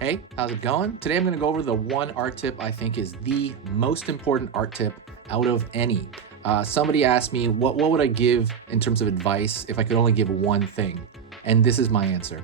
Hey, how's it going? Today I'm going to go over the one art tip I think is the most important art tip out of any. Somebody asked me what would I give in terms of advice if I could only give one thing, and this is my answer.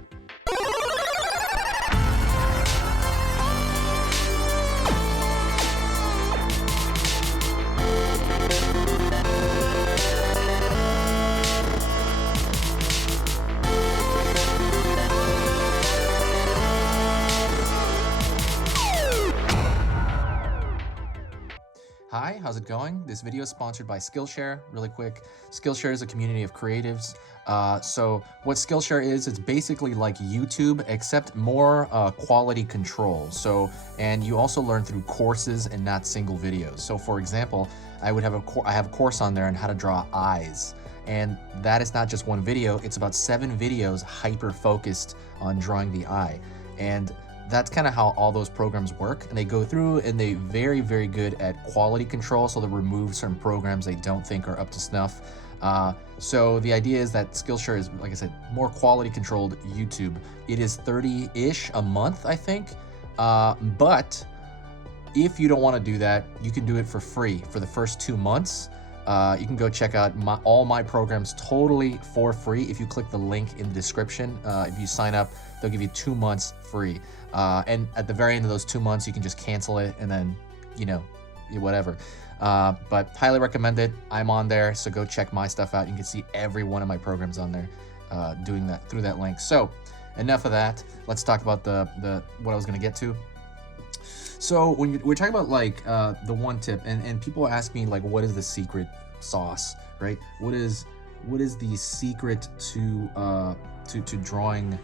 Hi, how's it going? This video is sponsored by Skillshare. Really quick, Skillshare is a community of creatives. So what Skillshare is, it's basically like YouTube, except more quality control. And you also learn through courses and not single videos. So for example, I have a course on there on how to draw eyes. And that is not just one video, it's about 7 videos hyper-focused on drawing the eye. And that's kind of how all those programs work, and they go through and they very, very good at quality control, so they'll remove certain programs they don't think are up to snuff. So the idea is that Skillshare is, like I said, more quality controlled YouTube. It is $30-ish a month, I think, but if you don't want to do that, you can do it for free for the first 2 months. You can go check out all my programs totally for free. If you click the link in the description, if you sign up, they'll give you 2 months free. And at the very end of those 2 months, you can just cancel it and then, whatever. But highly recommend it. I'm on there, so go check my stuff out. You can see every one of my programs on there doing that through that link. So enough of that. Let's talk about what I was going to get to. So when we're talking about like the one tip, and people ask me like, what is the secret sauce, right? What is the secret to drawing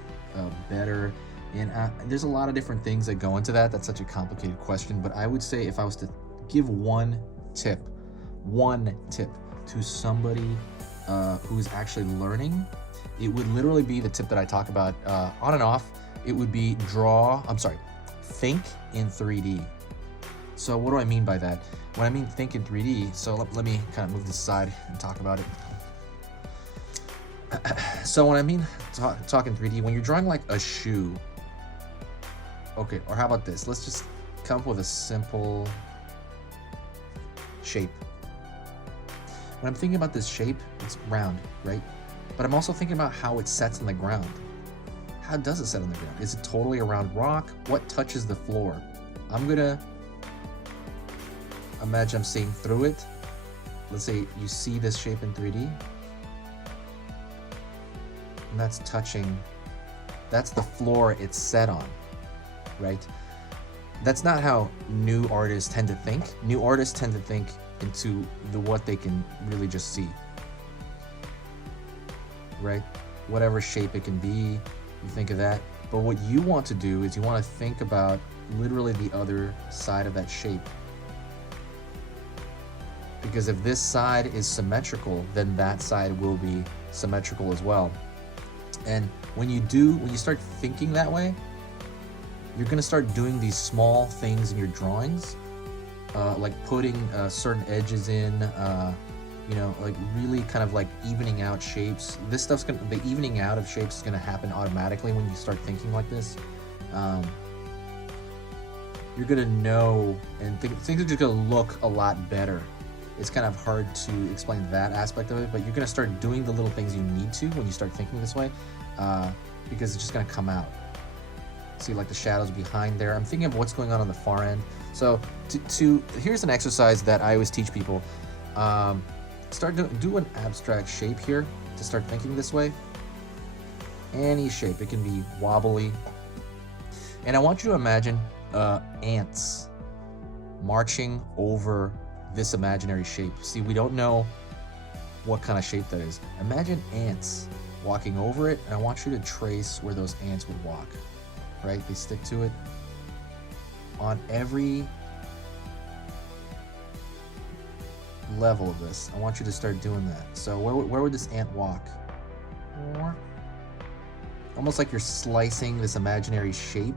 better? And there's a lot of different things that go into that. That's such a complicated question, but I would say if I was to give one tip to somebody who's actually learning, it would literally be the tip that I talk about on and off. It would be think in 3D. So what do I mean by that? When I mean think in 3D, so let me kind of move this aside and talk about it. So when I mean talk in 3D, when you're drawing like a shoe, okay, or how about this? Let's just come up with a simple shape. When I'm thinking about this shape, it's round, right? But I'm also thinking about how it sets on the ground. How does it set on the ground? Is it totally a round rock? What touches the floor? I'm gonna imagine I'm seeing through it. Let's say you see this shape in 3D. And that's the floor it's set on, right? That's not how new artists tend to think. New artists tend to think into what they can really just see, right? Whatever shape it can be, you think of that. But what you want to do is you want to think about literally the other side of that shape. Because if this side is symmetrical, then that side will be symmetrical as well. And when you start thinking that way, you're gonna start doing these small things in your drawings, like putting certain edges in, like really kind of like evening out shapes. The evening out of shapes is gonna happen automatically when you start thinking like this. You're gonna know, and things are just gonna look a lot better. It's kind of hard to explain that aspect of it, but you're gonna start doing the little things you need to when you start thinking this way, because it's just gonna come out. See, like the shadows behind there. I'm thinking of what's going on the far end. So here's an exercise that I always teach people. Do an abstract shape here to start thinking this way. Any shape, it can be wobbly. And I want you to imagine ants marching over this imaginary shape. See, we don't know what kind of shape that is. Imagine ants walking over it, and I want you to trace where those ants would walk, right? They stick to it on every level of this. I want you to start doing that. So where would this ant walk? Almost like you're slicing this imaginary shape.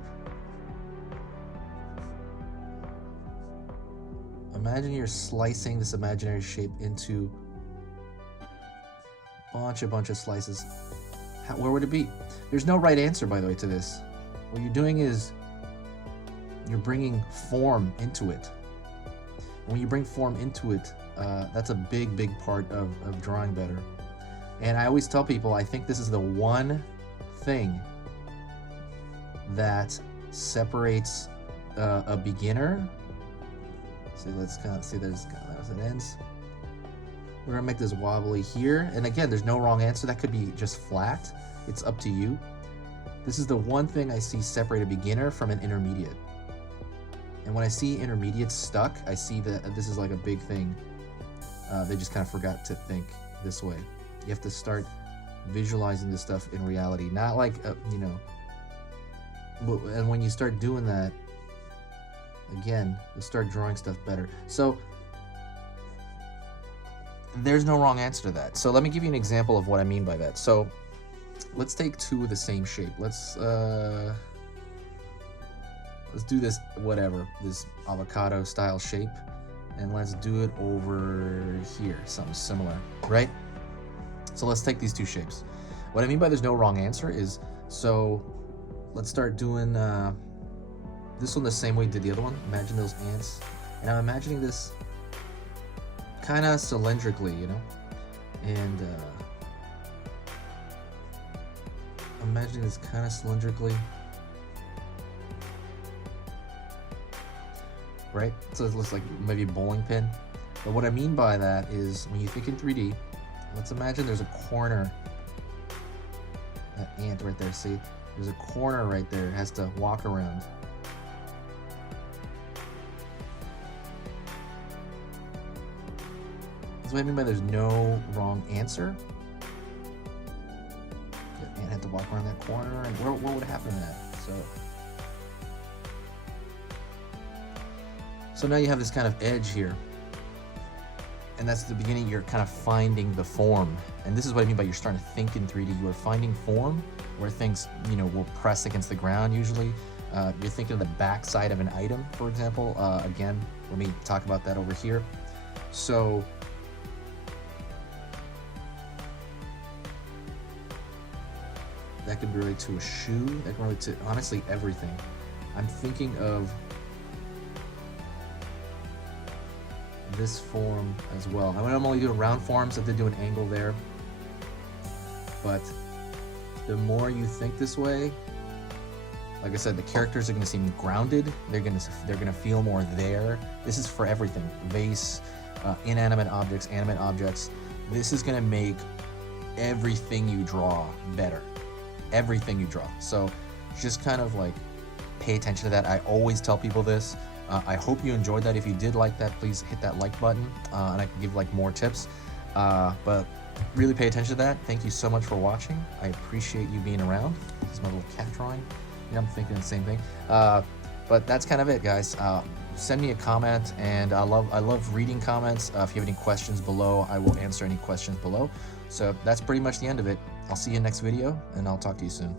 Imagine you're slicing this imaginary shape into a bunch of slices. Where would it be? There's no right answer, by the way, to this. What you're doing is you're bringing form into it. When you bring form into it, that's a big part of drawing better. And I always tell people, I think this is the one thing that separates a beginner. So let's kind of see, there's kind of as it ends. We're gonna make this wobbly here, and again, there's no wrong answer. That could be just flat. It's up to you. This is the one thing I see separate a beginner from an intermediate. And when I see intermediate stuck, I see that this is like a big thing. They just kind of forgot to think this way. You have to start visualizing this stuff in reality, not like you know. And when you start doing that, again, you'll start drawing stuff better. So there's no wrong answer to that. So let me give you an example of what I mean by that. So let's take two of the same shape. Let's do this, whatever, this avocado style shape, and let's do it over here, something similar, right? So let's take these two shapes. What I mean by there's no wrong answer is, so let's start doing this one the same way we did the other one. Imagine those ants, and I'm imagining this kind of cylindrically, you know, and I'm imagining this kind of cylindrically, right? So it looks like maybe a bowling pin. But what I mean by that is, when you think in 3D, let's imagine there's a corner. That ant right there, see? There's a corner right there. It has to walk around. That's what I mean by there's no wrong answer. The ant had to walk around that corner, and what would happen to that? So now you have this kind of edge here. And that's the beginning, you're kind of finding the form. And this is what I mean by you're starting to think in 3D. You are finding form where things, you know, will press against the ground usually. You're thinking of the back side of an item, for example. Again, let me talk about that over here. So that could relate to a shoe. That can relate to, honestly, everything. I'm thinking of this form as well. I mean, I'm only doing round forms. I did do an angle there, but the more you think this way, like I said, the characters are going to seem grounded. They're going to feel more there. This is for everything: vase, inanimate objects, animate objects. This is going to make everything you draw better. Everything you draw. So just kind of like pay attention to that. I always tell people this. I hope you enjoyed that. If you did like that, please hit that like button, and I can give like more tips. But really pay attention to that. Thank you so much for watching. I appreciate you being around. This is my little cat drawing. Yeah, I'm thinking the same thing. But that's kind of it, guys. Send me a comment, and I love reading comments. If you have any questions below, I will answer any questions below. So that's pretty much the end of it. I'll see you in the next video, and I'll talk to you soon.